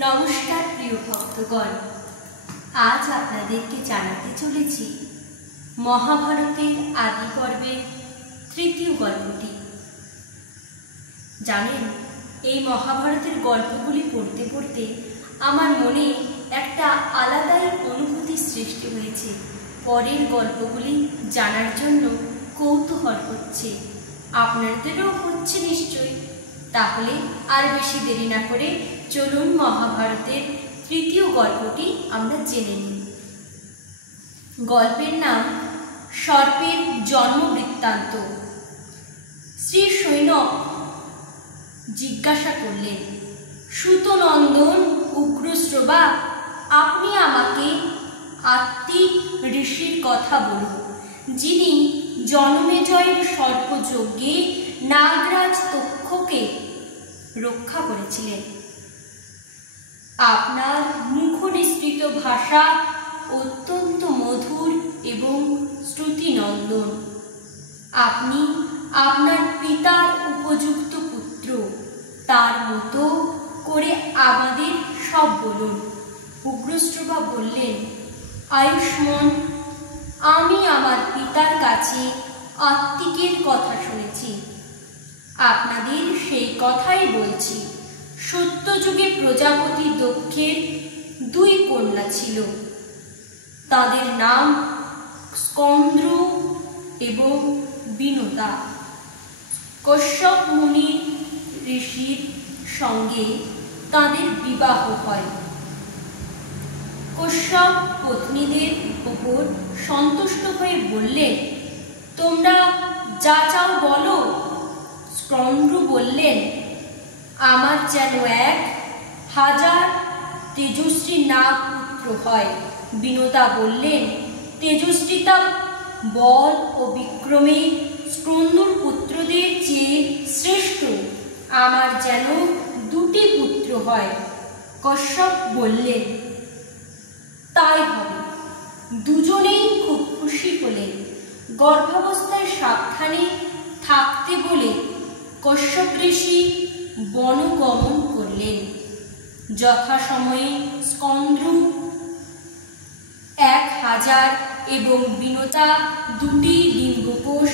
নমস্কার প্রিয় ভক্তগণ, আজ আপনাদেরকে জানাতে চলেছি মহাভারতের আদি পর্বের তৃতীয় গল্পটি। জানেন, এই মহাভারতের গল্পগুলি পড়তে পড়তে আমার মনে একটা আলাদাই অনুভূতি সৃষ্টি হয়েছে। পরের গল্পগুলি জানার জন্য কৌতূহল হচ্ছে, আপনাদেরও হচ্ছে নিশ্চয়ই। তাহলে আর বেশি দেরি না করে চলুন মহাভারতের তৃতীয় গল্পটি আমরা জেনে নিই। গল্পের নাম সর্পের জন্ম বৃত্তান্ত। শ্রী সৈনক জিজ্ঞাসা করলেন, সুতনন্দন উগ্রশ্রবা, আপনি আমাকে আত্মিক ঋষির কথা বলুন, যিনি জনমেজয়ের সর্পযজ্ঞে নাগরাজ তক্ষকে রক্ষা করেছিলেন। আপনার মুখনিসৃত ভাষা অত্যন্ত মধুর এবং শ্রুতিনন্দন। আপনি আপনার পিতার উপযুক্ত পুত্র, তার মতো করে আমাদের সব বলুন। উগ্রশ্রবা বললেন, আয়ুষ্মান, আমি আমার পিতার কাছে আত্মিকের কথা শুনেছি, আপনাদের সেই কথাই বলছি। সত্যযুগে প্রজাপতি দক্ষের দুই কন্যা ছিল, তাদের নাম স্কন্দ্র এবং বিনোদা। কশ্যপ মুনি ঋষির সঙ্গে তাদের বিবাহ হয়। কশ্যপ পত্নীদের উপর সন্তুষ্ট হয়ে বললেন, তোমরা যা চাও বলো। স্কন্দ্র বললেন, আমার যেন 1000 তেজস্বী নাগ পুত্র হয়। বিনোদা বললেন, তেজস্বিতা, বল ও বিক্রমে স্কন্দর পুত্রদের চেয়ে শ্রেষ্ঠ আমার যেন 2টি পুত্র হয়। কশ্যপ বললেন, তাই হবে। দুজনেই খুব খুশি হলেন। গর্ভাবস্থায় সাবধানে থাকতে বলে কশ্যপ ঋষি বনগমন করলেন। যথাসময়ে স্কন্দ্র 1000 এবং বিনোদা 2টি ডিম্বকোষ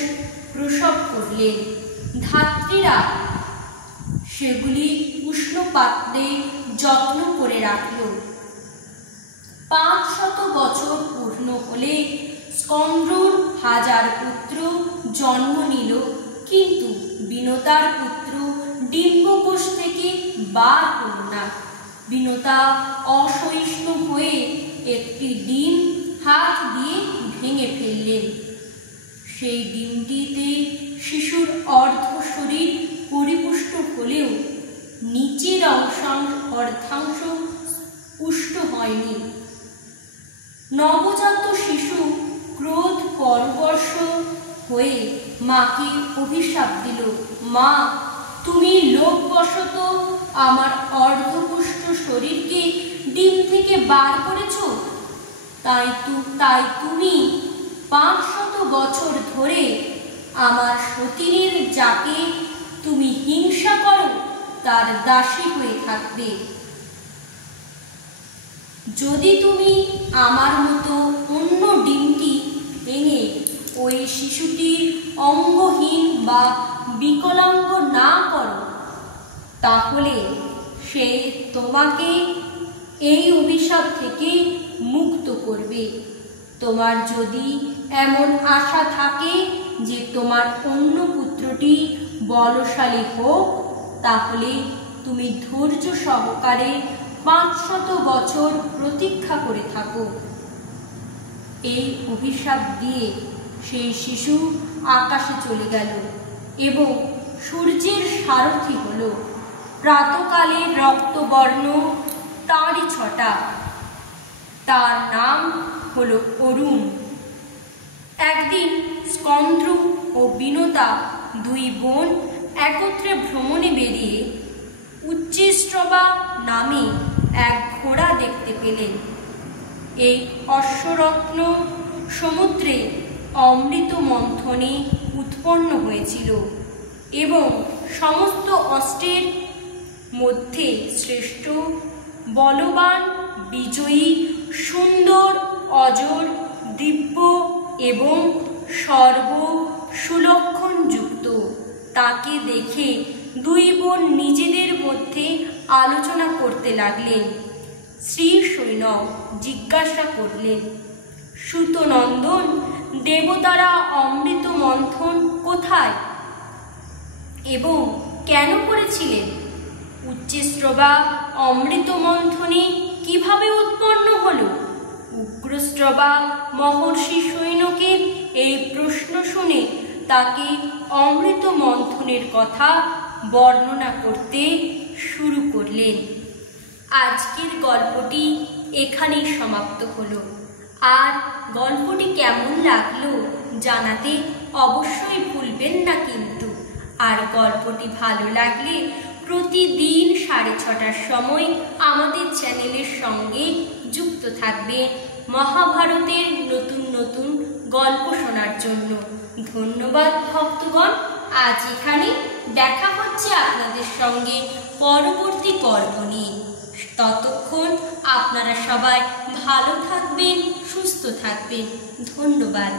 প্রসব করলেন। ধাত্রীরা সেগুলি উষ্ণ পাত্রে যত্ন করে রাখল। 500 বছর পূর্ণ হলে স্কন্দ্রর 1000 পুত্র জন্ম নিল, কিন্তু বিনোদার পুত্র ডিম্বকোষ থেকে বার হল না। বিনোদা অসহিষ্ণু হয়ে একটি ডিম হাত দিয়ে ভেঙে ফেললেন। সেই ডিমটিতে শিশুর অর্ধ শরীর পরিপুষ্ট হলেও নিচের অর্ধাংশ পুষ্ট হয়নি। নবজাত শিশু ক্রোধ পরবশ হয়ে মাকে অভিশাপ দিল, মা, তুমি লোভবশত আমার অর্ধপুষ্ট শরীরকে ডিম থেকে বার করেছ, তাই তুমি 500 বছর ধরে আমার সতীনের যাকে তুমি হিংসা করো তার দাসী হয়ে থাকবে। যদি তুমি আমার মতো অন্য ডিমটি ভেঙে ওই শিশুটির অঙ্গহীন বা বিকলাঙ্গ না করো, তাহলে সে তোমাকে এই অভিশাপ থেকে মুক্ত করবে। তোমার যদি এমন আশা থাকে যে তোমার অন্য পুত্রটি বলশালী হোক, তাহলে তুমি ধৈর্য সহকারে 500 বছর প্রতীক্ষা করে থাকো। এই অভিশাপ দিয়ে সেই শিশু আকাশে চলে গেল এবং সূর্যের সারথি হল। প্রাতকালে রক্তবর্ণ তাঁরই ছটা, তার নাম হল অরুণ। একদিন স্কন্দ্র ও বিনোদা 2 বোন একত্রে ভ্রমণে বেরিয়ে উচ্চিষ্ট্রবা নামে এক ঘোড়া দেখতে পেলেন। এই অশ্বরত্ন সমুদ্রে অমৃত মন্থনে উৎপন্ন হয়েছিল এবং সমস্ত অস্ত্রের মধ্যে শ্রেষ্ঠ বলবান, বিজয়ী, সুন্দর, অজর, দিব্য এবং সর্ব সুলক্ষণযুক্ত। তাকে দেখে দুই বোন নিজেদের মধ্যে আলোচনা করতে লাগলেন। শ্রী সৈনব জিজ্ঞাসা করলেন, সুতনন্দন, দেবতারা অমৃত মন্থন কোথায় এবং কেন করেছিলেন? উচ্চস্রবা অমৃত মন্থনে কিভাবে উৎপন্ন হল? উগ্রস্রবা মহর্ষি সৈনকের এই প্রশ্ন শুনে তাকে অমৃত মন্থনের কথা বর্ণনা করতে শুরু করলেন। আজকের গল্পটি এখানেই সমাপ্ত হলো। আর গল্পটি কেমন লাগলো জানাতে অবশ্যই ভুলবেন না কিন্তু। আর গল্পটি ভালো লাগলে প্রতিদিন 6:30টার সময় আমাদের চ্যানেলের সঙ্গে যুক্ত থাকবে মহাভারতের নতুন নতুন গল্প শোনার জন্য। ধন্যবাদ ভক্তগণ। আজ এখানে দেখা হচ্ছে আপনাদের সঙ্গে পরবর্তী পর্ব নিয়ে। ততক্ষণ আপনারা সবাই ভালো থাকবেন, সুস্থ থাকবেন। ধন্যবাদ।